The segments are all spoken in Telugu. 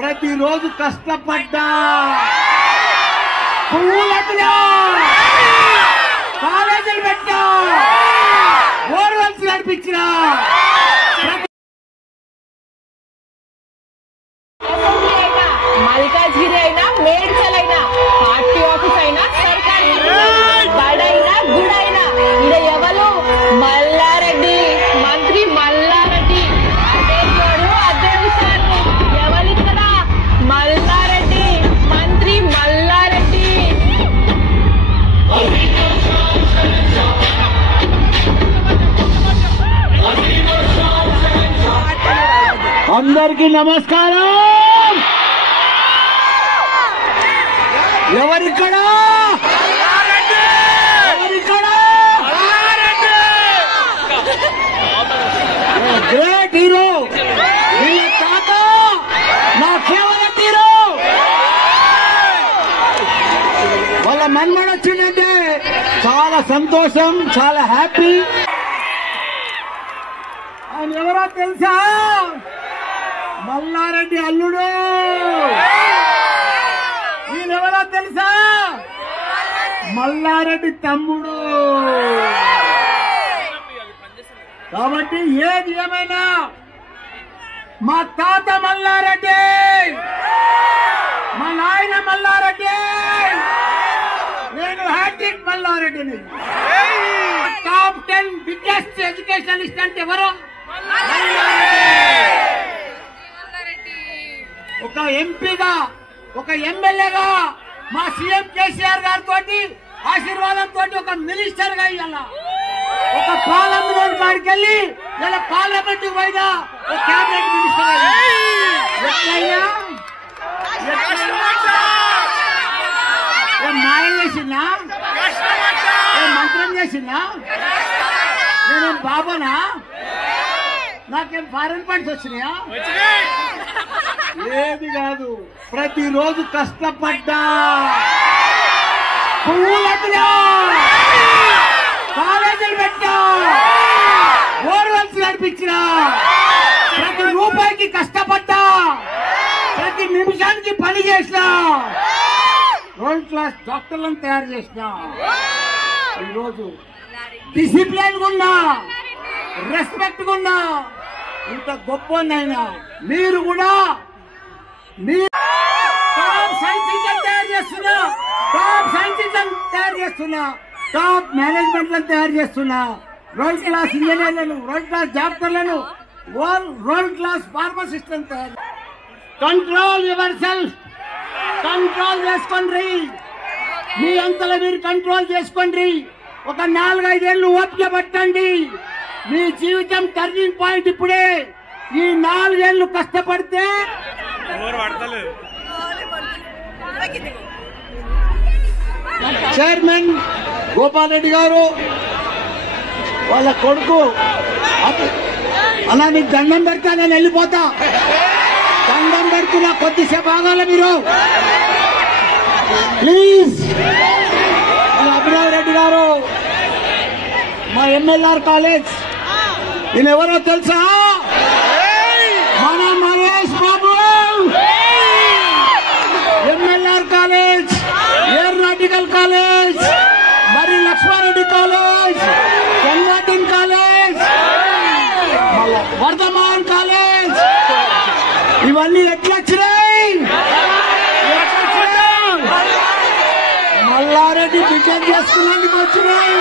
ప్రతిరోజు కష్టపడ్డా, పువ్వులెత్తినా, కాలేజీలు పెట్టా, బోర్వెల్స్ నడిపించినా, మల్కాజ్గిరి అయినా, మేడ్చల్ అయినా, పార్టీ ఆఫీస్ అయినా, సర్కారీ బడైనా గుడైనా ఇడ ఎవరు మల్లారెడ్డి, మంత్రి మల్లారెడ్డి, అదే జోడు అదే విషయాలు ఎవరిక్కడ మల్లారెడ్డి, మంత్రి మల్లారెడ్డి. అందరికీ నమస్కారం. ఎవరిక్కడ గ్రేట్ హీరో తాత, నా ఫేవరెట్ హీరో. వాళ్ళ మన్మడు వచ్చిందంటే చాలా సంతోషం, చాలా హ్యాపీ. ఆయన ఎవరో తెలుసా? మల్లారెడ్డి అల్లుడు. ఈయనెవరో తెలుసా? మల్లారెడ్డి తమ్ముడు. కాబట్టి ఏది ఏమైనా మా తాత మల్లారెడ్డి, మా నాయన మల్లారెడ్డి, నేను హ్యాట్రిక్ మల్లారెడ్డిని. టాప్ 10 బిగ్గెస్ట్ ఎడ్యుకేషనలిస్ట్ అంటే ఎవరు? ఒక ఎంపీగా, ఒక ఎమ్మెల్యేగా, మా సీఎం కేసీఆర్ గారితో ఆశీర్వాదంతో ఒక మినిస్టర్ గా ఇయ్యాల, ఒక పార్లమెంట్ కాడికి వెళ్ళి ఇలా పార్లమెంట్ పోయినా ఒక క్యాబినెట్ మినిస్టర్ మాయం చేసిందా? మంత్రం చేసిందా? నేనేం బాబానా? నాకేం ఫారెన్ ఫండ్స్ వచ్చినాయా? ఏది కాదు. ప్రతిరోజు కష్టపడ్డా, పువ్వులెత్తినా, కాలేజీలు పెట్టా, బోర్వెల్స్ నడిపించినా, ప్రతి రూపాయికి కష్టపడ్డా, ప్రతి నిమిషానికి పని చేసినా, వరల్డ్ క్లాస్ డాక్టర్లను తయారు చేసినా, ఈరోజు డిసిప్లిన్ ఉన్నా, రెస్పెక్ట్ ఉన్నా, ఇంత గొప్పనైనా మీరు కూడా టాప్ సైంటిస్టులను తయారు చేస్తున్నా, టాప్ సైంటిస్టులను తయారు చేస్తున్నా, టాప్ మేనేజ్మెంట్లను తయారు చేస్తున్నా, వరల్డ్ క్లాస్ ఇంజనీర్లను, వరల్డ్ క్లాస్ డాక్టర్లను, వరల్డ్ క్లాస్ ఫార్మసిస్టులను తయారు. Control your self. కంట్రోల్ చేసుకోండి. మీ అంతలో మీరు కంట్రోల్ చేసుకోండి. ఒక 4-5 ఏళ్ళు ఓపిక పట్టండి. మీ జీవితం టర్నింగ్ పాయింట్ ఇప్పుడే. ఈ 4 ఏళ్ళు కష్టపడితే చైర్మన్ గోపాల్ రెడ్డి గారు వాళ్ళ కొడుకు అలా నీకు దండం పెడతా, నేను వెళ్ళిపోతా, దండం పెడుతున్నా, కొద్దిసేపు ఆగాల మీరు ప్లీజ్. అభినవ్ రెడ్డి గారు మా ఎంఎల్ఆర్ కాలేజ్, ఈయన ఎవరో తెలుసా? మన Mahesh Babu. MLR college, aeronautical college, మరి లక్ష్మారెడ్డి కాలేజ్, గంగాటిన్ కాలేజ్, వర్ధమాన్ కాలేజ్, ఇవన్నీ ఎట్లా వచ్చినాయి? మల్లారెడ్డి బిజెట్ చేసుకున్నందుకు వచ్చినాయి.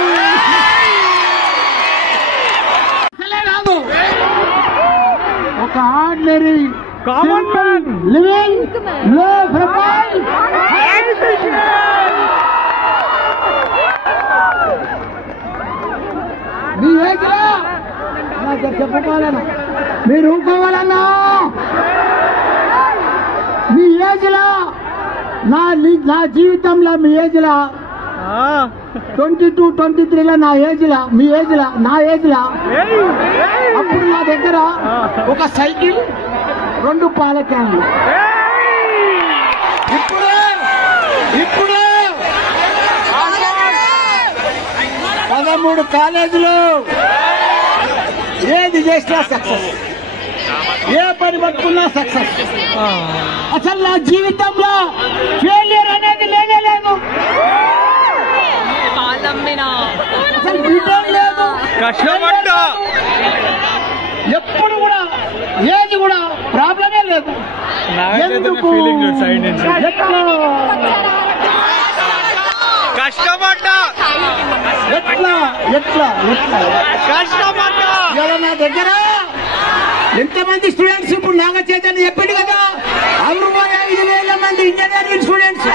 కాదు, ఒక ordinary common man living low profile. మీ ఏజ్లో చెప్పుకోవాలన్నా, మీరు ఊరుకోవాలన్నా, మీ ఏజ్లో నా జీవితంలో మీ ఏజ్లో 22-23లో నా ఏజ్లో, మీ ఏజ్లో, నా ఏజ్లో, అప్పుడు నా దగ్గర ఒక సైకిల్, 2 పాల క్యాన్లు. ఇప్పుడు 13 కాలేజీలు. ఏది చేసినా సక్సెస్. ఏ పని పట్టుకున్నా సక్సెస్. అసలు నా జీవితంలో ఫెయిల్యూర్ అనేది లేనే లేదు, అసలు బీటం లేదు, ఎప్పుడు కూడా ఏది కూడా ప్రాబ్లమే లేదు. ఎందుకు కష్టపడ్డా ఎట్లా ఎట్లా ఎట్లా కష్టపడ్డా నా దగ్గర ఎంతమంది స్టూడెంట్స్ ఇప్పుడు నాగ చైతన్య చెప్పాడు కదా, 65,000 మంది ఇంజనీరింగ్ స్టూడెంట్స్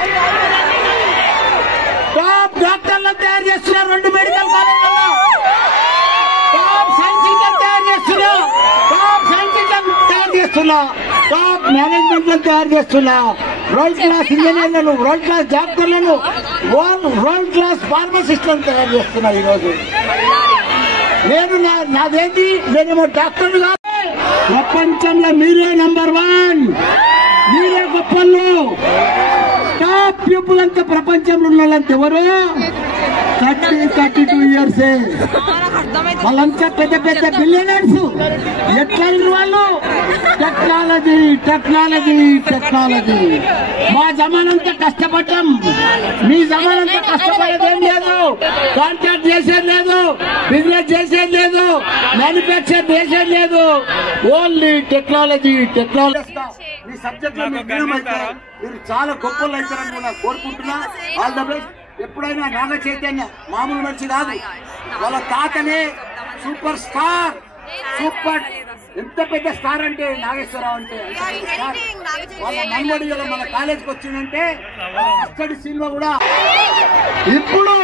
టాప్ డాక్టర్లను తయారు చేస్తున్నారు. 2 మెడికల్ కాలేజీల్లో టాప్ సైన్స్ ఇంజనీర్ తయారు చేస్తున్నా, టాప్ సైన్స్ ఇంజనీర్ తయారు చేస్తున్నా, టాప్ మేనేజ్మెంట్లను తయారు చేస్తున్నా, వరల్డ్ క్లాస్ ఇంజనీర్లను, వరల్డ్ క్లాస్ డాక్టర్లను, వరల్డ్ క్లాస్ ఫార్మసిస్టులను తయారు చేస్తున్నా. ఈరోజు నేను నాదేంటి, నేనేమో డాక్టర్లు కాదు, ప్రపంచంలో మీరే నంబర్ 1, మీరే గొప్పలు. టాప్ పీపుల్ అంతా ప్రపంచంలో ఉన్నంత ఎవరు 32 years వాళ్ళంతా పెద్ద పెద్ద బిలియనర్స్. ఎట్లా వాళ్ళు టెక్నాలజీ టెక్నాలజీ టెక్నాలజీ. మా జమానంతా కష్టపడ్డాం, మీ జమానంతా కష్టపడేదేం లేదు, కాంట్రాక్ట్ చేసేది లేదు, బిజినెస్ చేసేది లేదు, మ్యానుఫ్యాక్చర్ చేసేది లేదు, ఓన్లీ టెక్నాలజీ టెక్నాలజీ. మీ సబ్జెక్ట్ లో మీరు చాలా గొప్పలు అవుతారని నేను కోరుకుంటున్నా. All the best. ఎప్పుడైనా నాగ చైతన్య మామూలు మనిషి కాదు, వాళ్ళ తాతనే సూపర్ స్టార్, సూపర్ ఎంత పెద్ద స్టార్ అంటే నాగేశ్వరరావు అంటే వాళ్ళ మనవడి మన కాలేజీకి వచ్చిందంటే కస్టడీ సినిమా కూడా ఇప్పుడు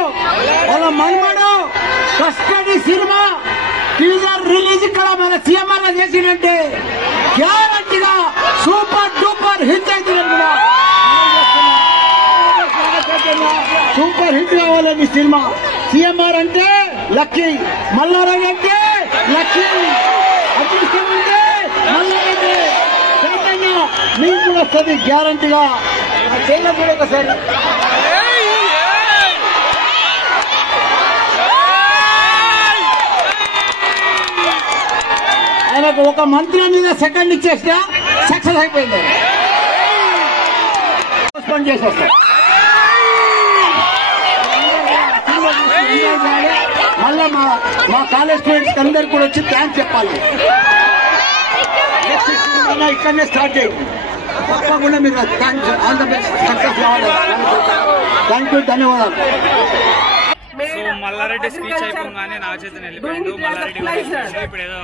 వాళ్ళ మనవడు కస్టడీ సినిమా టీజర్ రిలీజ్ ఇక్కడ మన సీఎంఆర్ లో చేసిందంటే గ్యారంటీగా సూపర్ డూపర్ హిట్ అవుతుంది కూడా. సూపర్ హిట్ కావాలని సినిమా. సీఎంఆర్ అంటే లక్కీ, మల్లారావు అంటే లక్కీ, అదృష్టం అంటే మల్లారెడ్డి. చైతన్య మీకు కూడా వస్తుంది గ్యారంటీగా. చేయడం కూడా ఒకసారి ఆయనకు ఒక మంత్రి మీద సెకండ్ ఇచ్చేస్తా సక్సెస్ అయిపోయింది. పోస్ట్పోన్ చేసేస్తారు. మళ్ళా మా కాలేజ్ స్టూడెంట్స్ అందరు కూడా వచ్చి థ్యాంక్స్ చెప్పాలి. ఇక్కడనే స్టార్ట్ చేయండి తప్పకుండా. మీరు thanks, all the best, success కావాలి. థ్యాంక్ యూ, ధన్యవాదాలు. సో మల్లారెడ్డి స్పీచ్ అయిపోగానే నాగ చైతన్య వెళ్ళిపోయిండు. మల్లారెడ్డి ఇప్పుడు ఏదో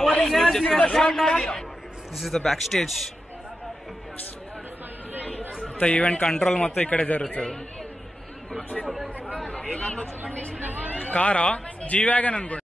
this is the back stage. మొత్తం ఈవెంట్ కంట్రోల్ మొత్తం ఇక్కడే జరుగుతుంది. కారా జీ వ్యాగన్ అనుకోండి.